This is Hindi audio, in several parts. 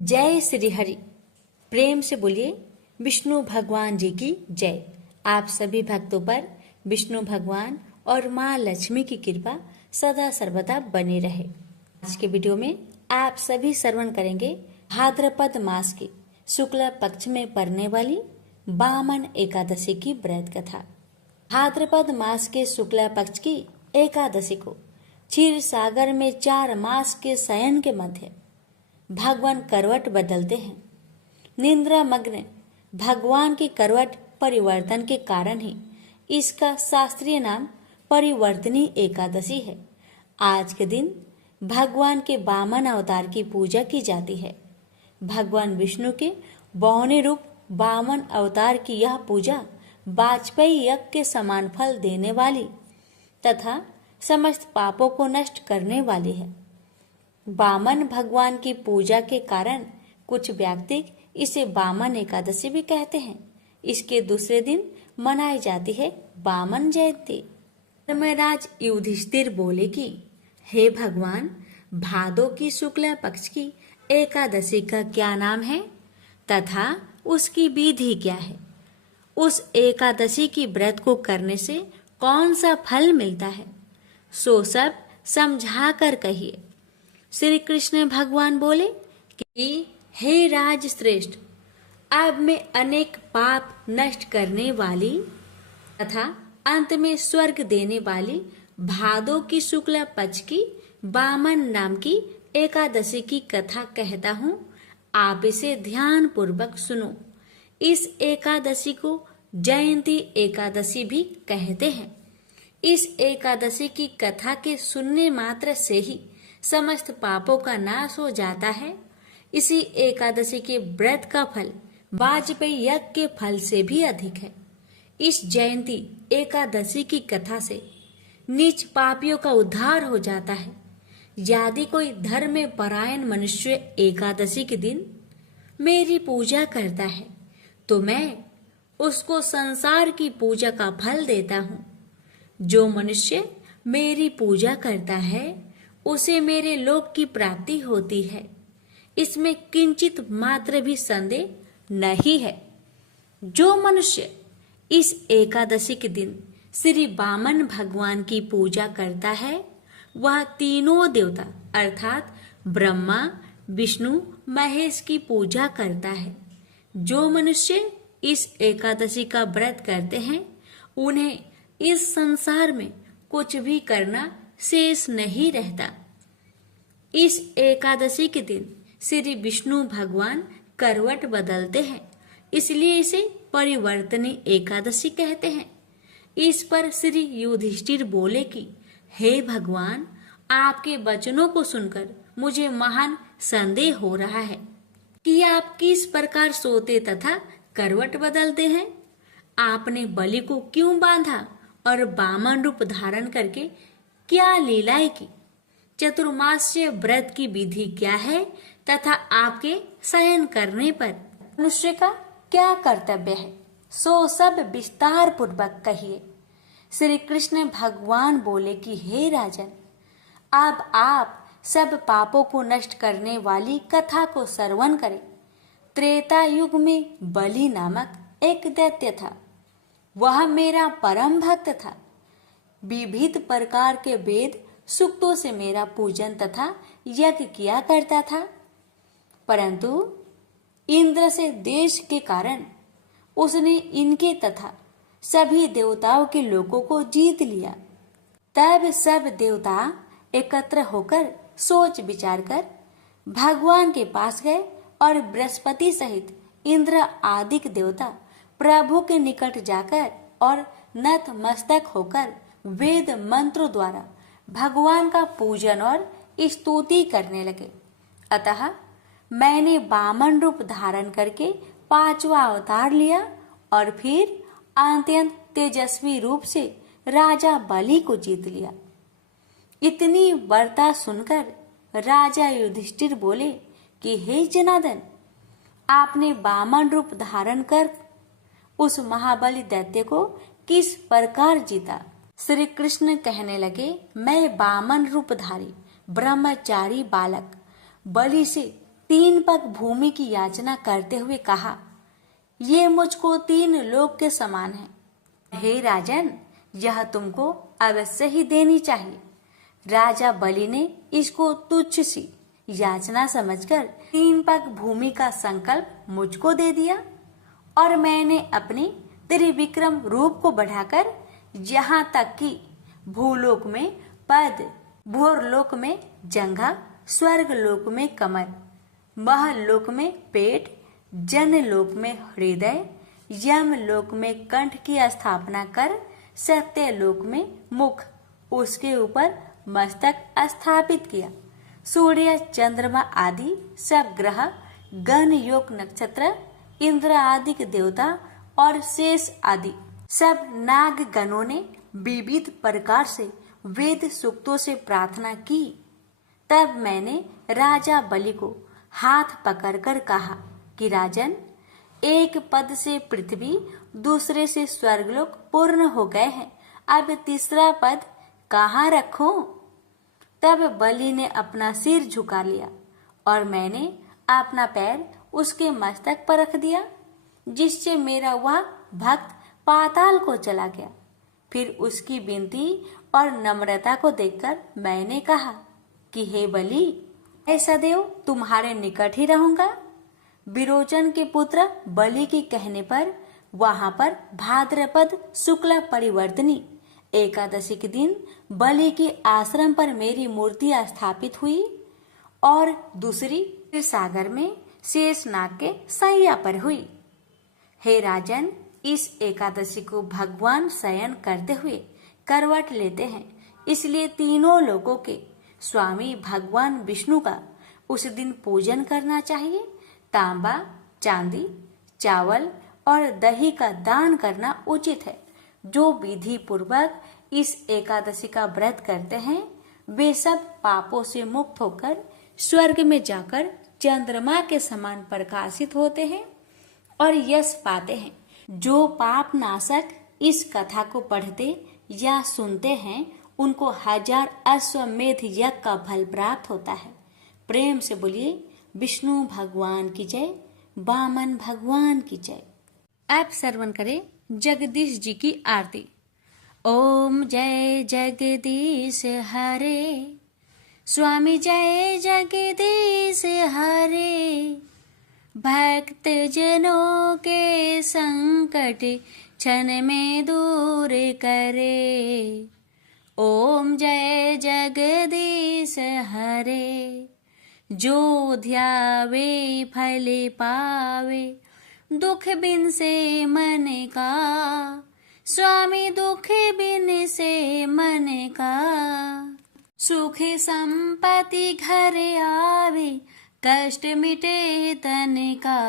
जय श्री हरि। प्रेम से बोलिए विष्णु भगवान जी की जय। आप सभी भक्तों पर विष्णु भगवान और माँ लक्ष्मी की कृपा सदा सर्वदा बनी रहे। आज के वीडियो में आप सभी श्रवण करेंगे भाद्रपद मास की शुक्ल पक्ष में पड़ने वाली वामन एकादशी की व्रत कथा। भाद्रपद मास के शुक्ल पक्ष की एकादशी को क्षीर सागर में 4 मास के शयन के मध्य भगवान करवट बदलते हैं। निद्रा मग्न भगवान की करवट परिवर्तन के कारण ही इसका शास्त्रीय नाम परिवर्तनी एकादशी है। आज के दिन भगवान के वामन अवतार की पूजा की जाती है। भगवान विष्णु के बहुने रूप वामन अवतार की यह पूजा वाजपेयी यज्ञ के समान फल देने वाली तथा समस्त पापों को नष्ट करने वाली है। वामन भगवान की पूजा के कारण कुछ व्यक्ति इसे वामन एकादशी भी कहते हैं। इसके दूसरे दिन मनाई जाती है वामन जयंती। धर्मराज युधिष्ठिर बोले कि हे भगवान, भादो की शुक्ल पक्ष की एकादशी का क्या नाम है तथा उसकी विधि क्या है? उस एकादशी की व्रत को करने से कौन सा फल मिलता है, सो सब समझा कर कहिए। श्री कृष्ण भगवान बोले कि हे राज श्रेष्ठ, अब मैं अनेक पाप नष्ट करने वाली तथा अंत में स्वर्ग देने वाली भादो की शुक्ल पक्ष की वामन नाम की एकादशी की कथा कहता हूँ। आप इसे ध्यान पूर्वक सुनो। इस एकादशी को जयंती एकादशी भी कहते हैं। इस एकादशी की कथा के सुनने मात्र से ही समस्त पापों का नाश हो जाता है। इसी एकादशी के व्रत का फल वाजपेयी यज्ञ के फल से भी अधिक है। इस जयंती एकादशी की कथा से नीच पापियों का उद्धार हो जाता है। यदि कोई धर्म में परायण मनुष्य एकादशी के दिन मेरी पूजा करता है तो मैं उसको संसार की पूजा का फल देता हूँ। जो मनुष्य मेरी पूजा करता है उसे मेरे लोक की प्राप्ति होती है। इसमें किंचित मात्र भी संदेह नहीं है। जो मनुष्य इस एकादशी के दिन श्री वामन भगवान की पूजा करता है वह तीनों देवता अर्थात ब्रह्मा, विष्णु, महेश की पूजा करता है। जो मनुष्य इस एकादशी का व्रत करते हैं उन्हें इस संसार में कुछ भी करना शेष नहीं रहता। इस एकादशी के दिन श्री विष्णु भगवान करवट बदलते हैं, इसलिए इसे परिवर्तनी एकादशी कहते हैं। इस पर श्री युधिष्ठिर बोले कि हे भगवान, आपके वचनों को सुनकर मुझे महान संदेह हो रहा है कि आप किस प्रकार सोते तथा करवट बदलते हैं। आपने बलि को क्यों बांधा और वामन रूप धारण करके क्या लीलाएं की? चतुर्मास्य व्रत की विधि क्या है तथा आपके शयन करने पर मनुष्य का क्या कर्तव्य है, सो सब विस्तार पूर्वक कहिए। श्री कृष्ण भगवान बोले कि हे राजन, अब आप सब पापों को नष्ट करने वाली कथा को श्रवण करें। त्रेता युग में बलि नामक एक दैत्य था। वह मेरा परम भक्त था। विविध प्रकार के वेद सूक्तों से मेरा पूजन तथा यज्ञ किया करता था, परंतु इंद्र से देश के कारण उसने इनके तथा सभी देवताओं के लोगों को जीत लिया। तब सब देवता एकत्र होकर सोच विचार कर भगवान के पास गए और बृहस्पति सहित इंद्र आदि देवता प्रभु के निकट जाकर और नतमस्तक होकर वेद मंत्रों द्वारा भगवान का पूजन और स्तुति करने लगे। अतः मैंने वामन रूप धारण करके 5वां अवतार लिया और फिर अत्यंत तेजस्वी रूप से राजा बलि को जीत लिया। इतनी वार्ता सुनकर राजा युधिष्ठिर बोले कि हे जनार्दन, आपने वामन रूप धारण कर उस महाबली दैत्य को किस प्रकार जीता? श्री कृष्ण कहने लगे, मैं वामन रूपधारी ब्रह्मचारी बालक बलि से 3 पग भूमि की याचना करते हुए कहा, ये मुझको 3 लोक के समान है। हे राजन, यह तुमको अवश्य ही देनी चाहिए। राजा बलि ने इसको तुच्छ सी याचना समझकर 3 पग भूमि का संकल्प मुझको दे दिया और मैंने अपने त्रिविक्रम रूप को बढ़ाकर यहाँ तक कि भूलोक में पद, भूरलोक में जंघा, स्वर्ग लोक में कमर, महलोक में पेट, जनलोक में हृदय, यमलोक में कंठ की स्थापना कर सत्यलोक में मुख, उसके ऊपर मस्तक स्थापित किया। सूर्य, चंद्रमा आदि सब ग्रह, गण, योग, नक्षत्र, इंद्र आदि के देवता और शेष आदि सब नाग गणों ने विविध प्रकार से वेद सूक्तों से प्रार्थना की। तब मैंने राजा बलि को हाथ पकड़कर कहा कि राजन, एक पद से पृथ्वी, दूसरे से स्वर्गलोक पूर्ण हो गए हैं, अब तीसरा पद कहाँ रखूं? तब बलि ने अपना सिर झुका लिया और मैंने अपना पैर उसके मस्तक पर रख दिया, जिससे मेरा वह भक्त पाताल को चला गया। फिर उसकी विनती और नम्रता को देखकर मैंने कहा कि हे बलि, मैं सदैव तुम्हारे निकट ही रहूंगा। विरोचन के पुत्र बलि के कहने पर वहां पर भाद्रपद शुक्ल परिवर्तनी एकादशी के दिन बलि के आश्रम पर मेरी मूर्ति स्थापित हुई और दूसरी सागर में शेषनाग के सैया पर हुई। हे राजन, इस एकादशी को भगवान शयन करते हुए करवट लेते हैं, इसलिए तीनों लोकों के स्वामी भगवान विष्णु का उस दिन पूजन करना चाहिए। तांबा, चांदी, चावल और दही का दान करना उचित है। जो विधि पूर्वक इस एकादशी का व्रत करते हैं वे सब पापों से मुक्त होकर स्वर्ग में जाकर चंद्रमा के समान प्रकाशित होते हैं और यश पाते हैं। जो पाप नाशक इस कथा को पढ़ते या सुनते हैं उनको 1000 अश्वमेध यज्ञ का फल प्राप्त होता है। प्रेम से बोलिए विष्णु भगवान की जय, वामन भगवान की जय। आप श्रवण करें जगदीश जी की आरती। ओम जय जगदीश हरे, स्वामी जय जगदीश हरे, भक्त जनों के संकट क्षण में दूर करे। ओम जय जगदीश हरे, जो ध्यावे फल पावे, दुख बिन से मन का, स्वामी दुख बिन से मन का, सुख संपत्ति घर आवे, कष्ट मिटे तन का।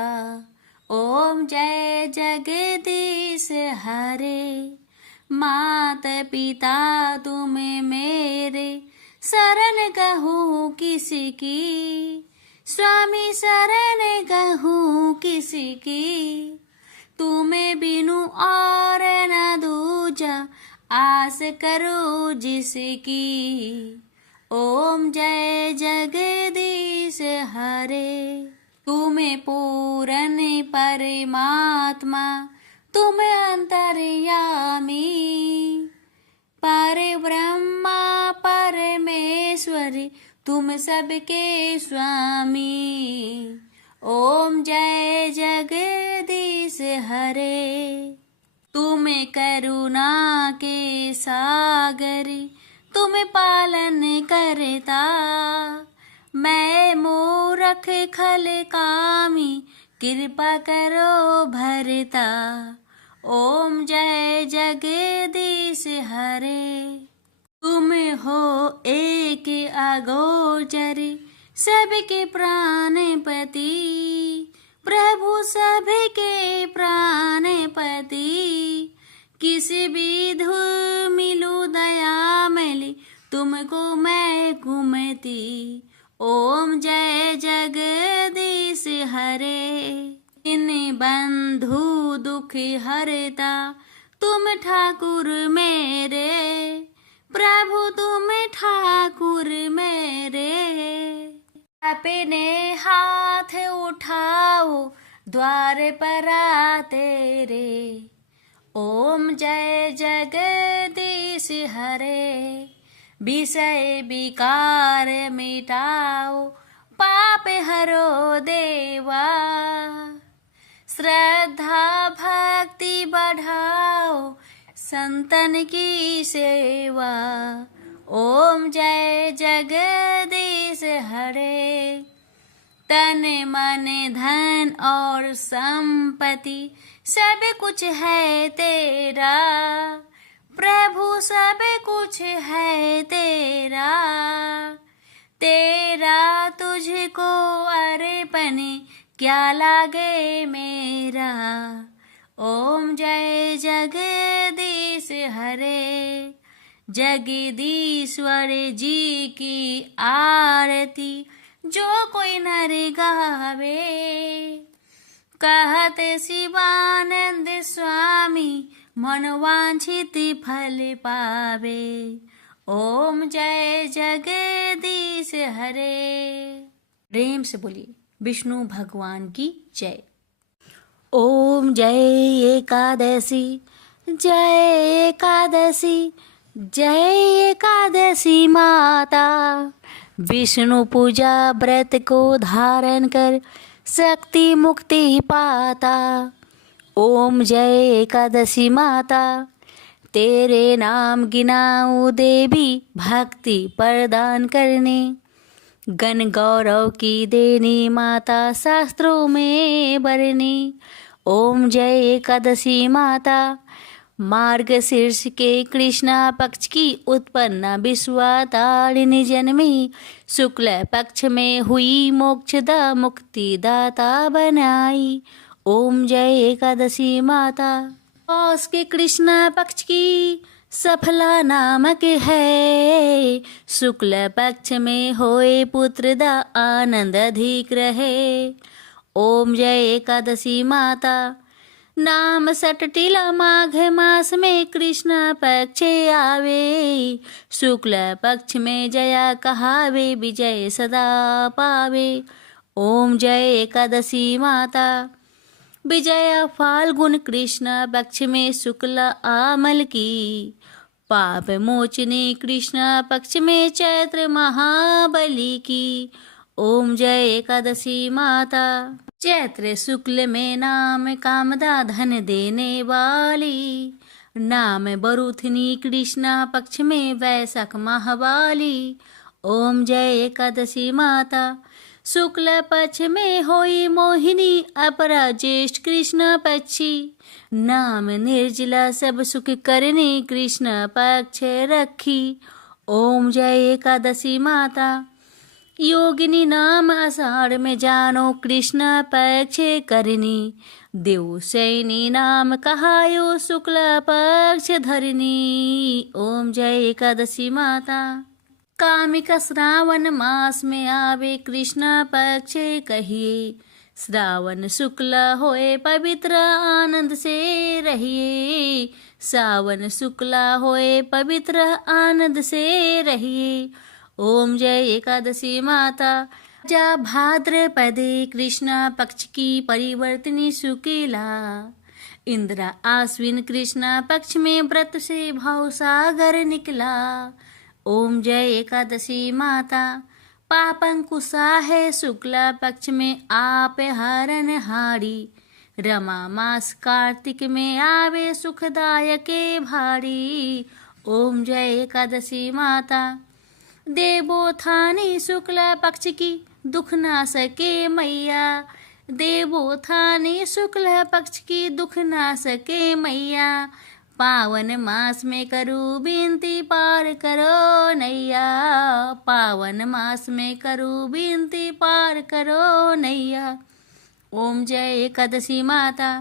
ओम जय जगदीश हरे, मात पिता तुम मेरे, शरण कहूँ किसकी, स्वामी शरण कहूँ किसकी, तुम्हें बिनु और न दूजा, आस करो जिसकी। ओम जय जगदीश हरे, तुम्हें पूरन परमात्मा, तुम अंतर्यामी, पर ब्रह्मा परमेश्वरी, तुम सबके स्वामी। ओम जय जगदीश हरे, तुम करुणा के सागरी, तुम पालन करता, मैं मूरख खल कामी, कृपा करो भरता। ओम जय जगदीश हरे, तुम हो एक अगोचरी, सबके प्राणपति, प्रभु सबके प्राणपति, किस विधु मिलू दया मिली, तुमको मैं घूमती। ओम जय जगदीश हरे, इन बंधु दुख हरता, तुम ठाकुर मेरे, प्रभु तुम ठाकुर मेरे। अपने हाथ उठाओ द्वार पर आते रे। ओम जय जगदीश हरे, विषय विकार मिटाओ पाप हरो देवा। श्रद्धा भक्ति बढ़ाओ संतन की सेवा। ओम जय जगदीश हरे। तन मन धन और संपत्ति सब कुछ है तेरा, प्रभु सब कुछ है तेरा। तेरा तुझको अर्पण क्या लागे मेरा। ओम जय जगदीश हरे। जगदीश्वर जी की आरती जो कोई नर गावे, कहते शिवानंद स्वामी मनवांछित फल पावे। ओम जय जगदीश हरे। प्रेम से बोलिए विष्णु भगवान की जय। ओम जय एकादशी, जय एकादशी, जय एकादशी माता। विष्णु पूजा व्रत को धारण कर शक्ति मुक्ति पाता। ओम जय एकादशी माता, तेरे नाम गिनाऊं देवी भक्ति प्रदान करने। गण गौरव की देनी माता शास्त्रों में बरनी। ओम जय एकादशी माता, मार्गशीर्ष के कृष्णा पक्ष की उत्पन्ना विश्वातारिणी जन्मी। शुक्ल पक्ष में हुई मोक्षदा मुक्ति दाता बनाई। ओम जय एकादशी माता, पौष के कृष्णा पक्ष की सफला नामक है। शुक्ल पक्ष में होए पुत्रदा आनंद अधिक रहे। ओम जय एकादशी माता, नाम सटटिला माघ मास में कृष्ण पक्ष आवे। शुक्ल पक्ष में जया कहावे, विजय सदा पावे। ओम जय एकादशी माता, विजया फाल्गुन कृष्ण पक्ष में शुक्ल आमल की। पाप मोचनी कृष्ण पक्ष में चैत्र महाबली की। ओम जय एकादशी माता, चैत्र शुक्ल में नाम कामदा धन देने वाली। नाम बरूथनी कृष्ण पक्ष में वैशाख महावाली। ओम जय एकादशी माता, शुक्ल पक्ष में होई मोहिनी अपरा ज्येष्ठ कृष्ण पक्षी। नाम निर्जला सब सुख करने कृष्ण पक्ष रखी। ओम जय एकादशी माता, योगिनी नाम आषाढ़ में जानो कृष्ण पक्ष करनी। देव सैनी नाम कहायो शुक्ल पक्ष धरनी। ओम जय एकादशी माता, कामिका श्रावण मास में आवे कृष्ण पक्ष कहिए। श्रावण शुक्ल होए पवित्र आनंद से रहिए। सावन शुक्ल होए पवित्र आनंद से रहिए। ओम जय एकादशी माता, जा भाद्रपदे कृष्ण पक्ष की परिवर्तनी शुक्ला। इंद्रा आश्विन कृष्ण पक्ष में व्रत से भाव सागर निकला। ओम जय एकादशी माता, पापंकुशा है शुक्ला पक्ष में आप हरण हारी। रमा मास कार्तिक में आवे सुखदायक भारी। ओम जय एकादशी माता, देवोत्थानी शुक्ला पक्ष की दुख ना सके मैया। देवोत्थानी शुक्ल पक्ष की दुख ना सके मैया। पावन मास में करूँ विनती पार करो नैया। पावन मास में करूँ विनती पार करो नैया। ओम जय एकादशी माता,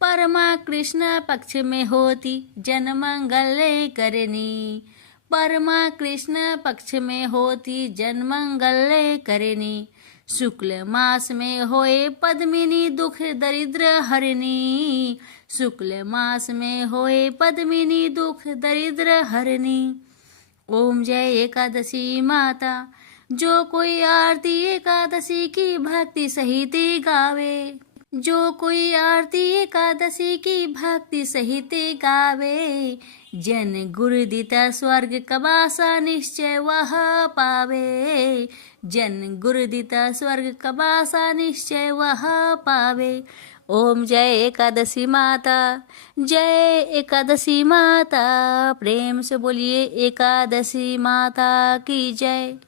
परमा कृष्ण पक्ष में होती जन मंगल करनी। परमा कृष्ण पक्ष में होती जन मंगल करनी। शुक्ल मास में होए पद्मिनी दुख दरिद्र हरनी। शुक्ल मास में होए पद्मिनी दुख दरिद्र हरनी। ओम जय एकादशी माता, जो कोई आरती एकादशी की भक्ति सहित गावे, जो कोई आरती एकादशी की भक्ति सहित गावे, जन गुरु दिता स्वर्ग कबासा निश्चय वह पावे, जन गुरु दिता स्वर्ग कबासा निश्चय वह पावे। ओम जय एकादशी माता, जय एकादशी माता, प्रेम से बोलिए एकादशी माता की जय।